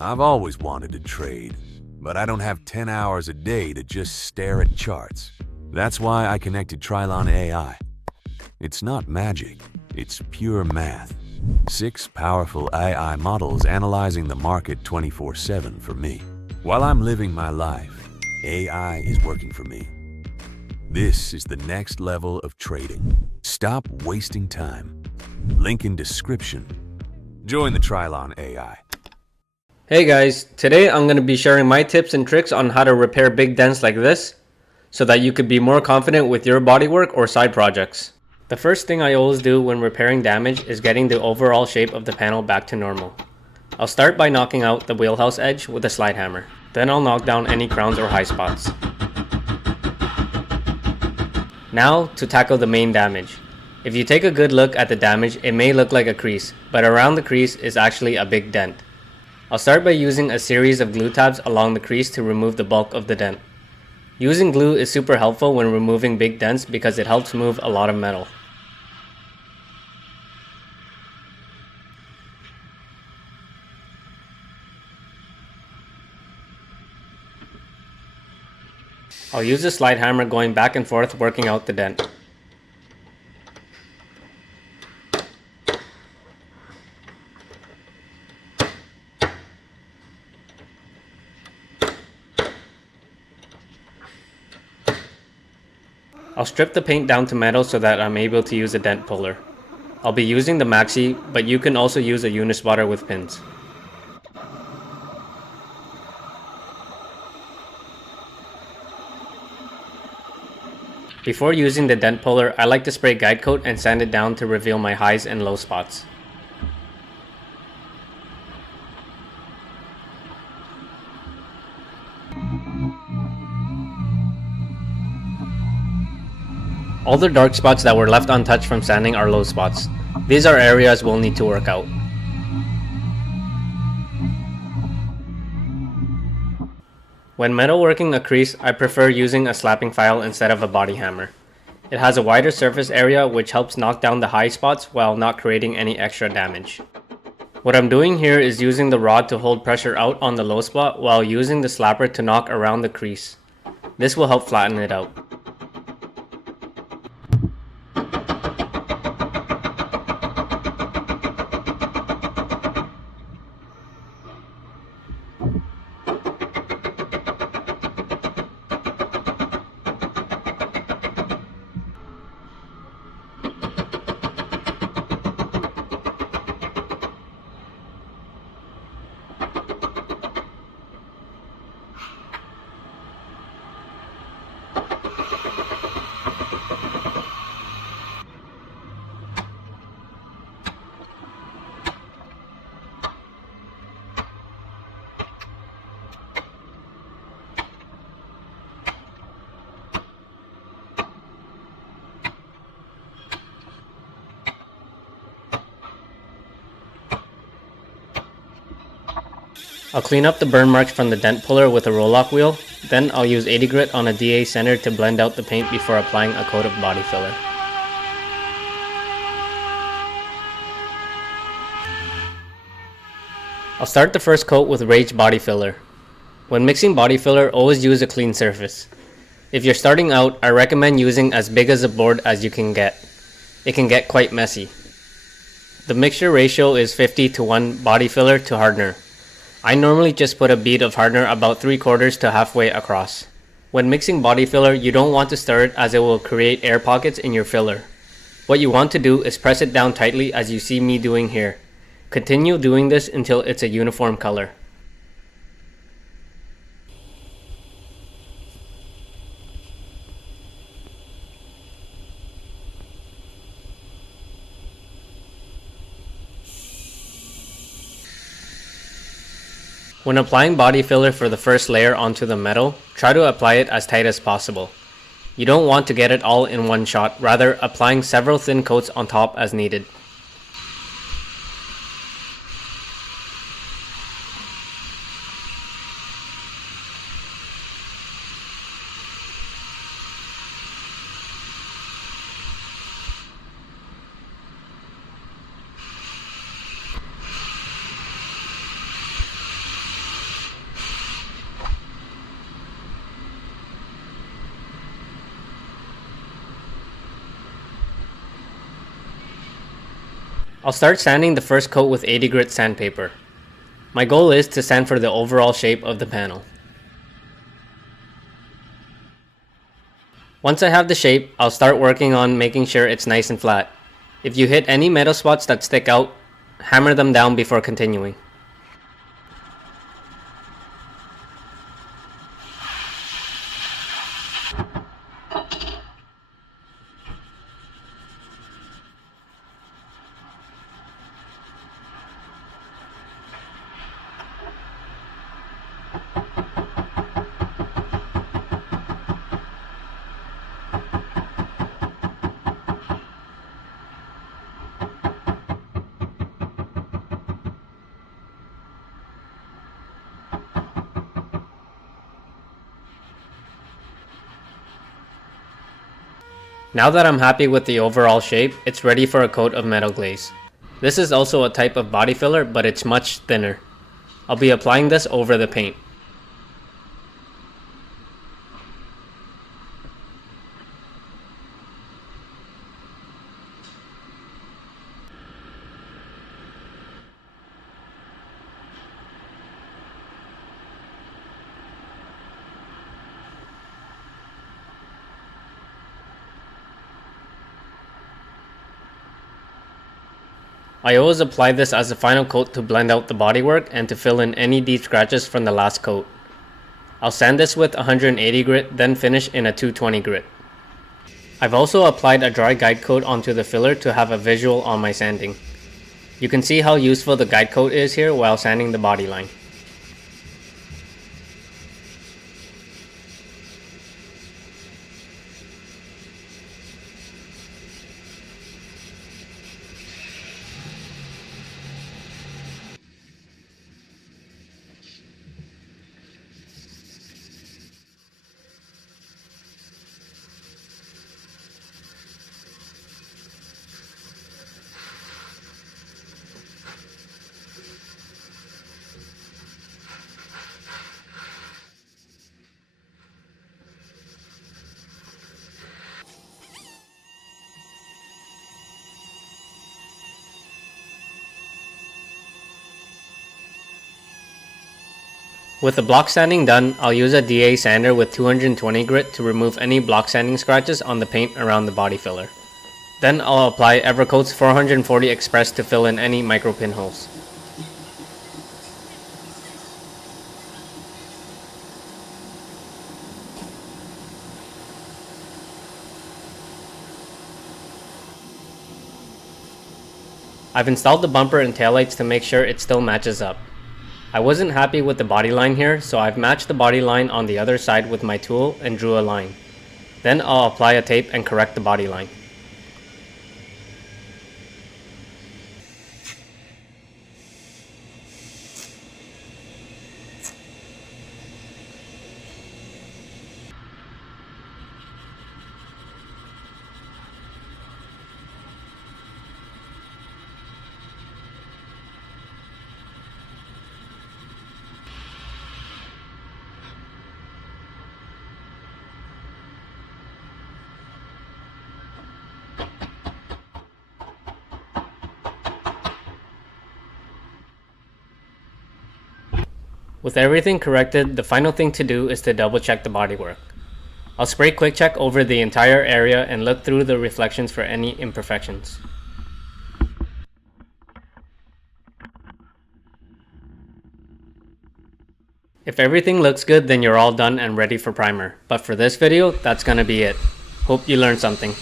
I've always wanted to trade, but I don't have 10 hours a day to just stare at charts. That's why I connected Trilon AI. It's not magic, it's pure math. 6 powerful AI models analyzing the market 24/7 for me. While I'm living my life, AI is working for me. This is the next level of trading. Stop wasting time. Link in description. Join the Trilon AI. Hey guys, today I'm going to be sharing my tips and tricks on how to repair big dents like this so that you could be more confident with your bodywork or side projects. The first thing I always do when repairing damage is getting the overall shape of the panel back to normal. I'll start by knocking out the wheelhouse edge with a slide hammer. Then I'll knock down any crowns or high spots. Now to tackle the main damage. If you take a good look at the damage, it may look like a crease, but around the crease is actually a big dent. I'll start by using a series of glue tabs along the crease to remove the bulk of the dent. Using glue is super helpful when removing big dents because it helps move a lot of metal. I'll use the slide hammer going back and forth working out the dent. I'll strip the paint down to metal so that I'm able to use a dent puller. I'll be using the maxi, but you can also use a unispotter with pins. Before using the dent puller, I like to spray guide coat and sand it down to reveal my highs and low spots. All the dark spots that were left untouched from sanding are low spots. These are areas we'll need to work out. When metalworking a crease, I prefer using a slapping file instead of a body hammer. It has a wider surface area which helps knock down the high spots while not creating any extra damage. What I'm doing here is using the rod to hold pressure out on the low spot while using the slapper to knock around the crease. This will help flatten it out. I'll clean up the burn marks from the dent puller with a roll-lock wheel, then I'll use 80 grit on a DA center to blend out the paint before applying a coat of body filler. I'll start the first coat with Rage body filler. When mixing body filler, always use a clean surface. If you're starting out, I recommend using as big as a board as you can get. It can get quite messy. The mixture ratio is 50:1 body filler to hardener. I normally just put a bead of hardener about 3/4 to halfway across. When mixing body filler, you don't want to stir it as it will create air pockets in your filler. What you want to do is press it down tightly as you see me doing here. Continue doing this until it's a uniform color. When applying body filler for the first layer onto the metal, try to apply it as tight as possible. You don't want to get it all in one shot, rather applying several thin coats on top as needed. I'll start sanding the first coat with 80 grit sandpaper. My goal is to sand for the overall shape of the panel. Once I have the shape, I'll start working on making sure it's nice and flat. If you hit any metal spots that stick out, hammer them down before continuing. Now that I'm happy with the overall shape, it's ready for a coat of metal glaze. This is also a type of body filler, but it's much thinner. I'll be applying this over the paint. I always apply this as a final coat to blend out the bodywork and to fill in any deep scratches from the last coat. I'll sand this with 180 grit, then finish in a 220 grit. I've also applied a dry guide coat onto the filler to have a visual on my sanding. You can see how useful the guide coat is here while sanding the body line. With the block sanding done, I'll use a DA sander with 220 grit to remove any block sanding scratches on the paint around the body filler. Then I'll apply Evercoat's 440 Express to fill in any micro pinholes. I've installed the bumper and taillights to make sure it still matches up. I wasn't happy with the body line here, so I've matched the body line on the other side with my tool and drew a line. Then I'll apply a tape and correct the body line. With everything corrected, the final thing to do is to double check the bodywork. I'll spray quick check over the entire area and look through the reflections for any imperfections. If everything looks good, then you're all done and ready for primer. But for this video, that's gonna be it. Hope you learned something.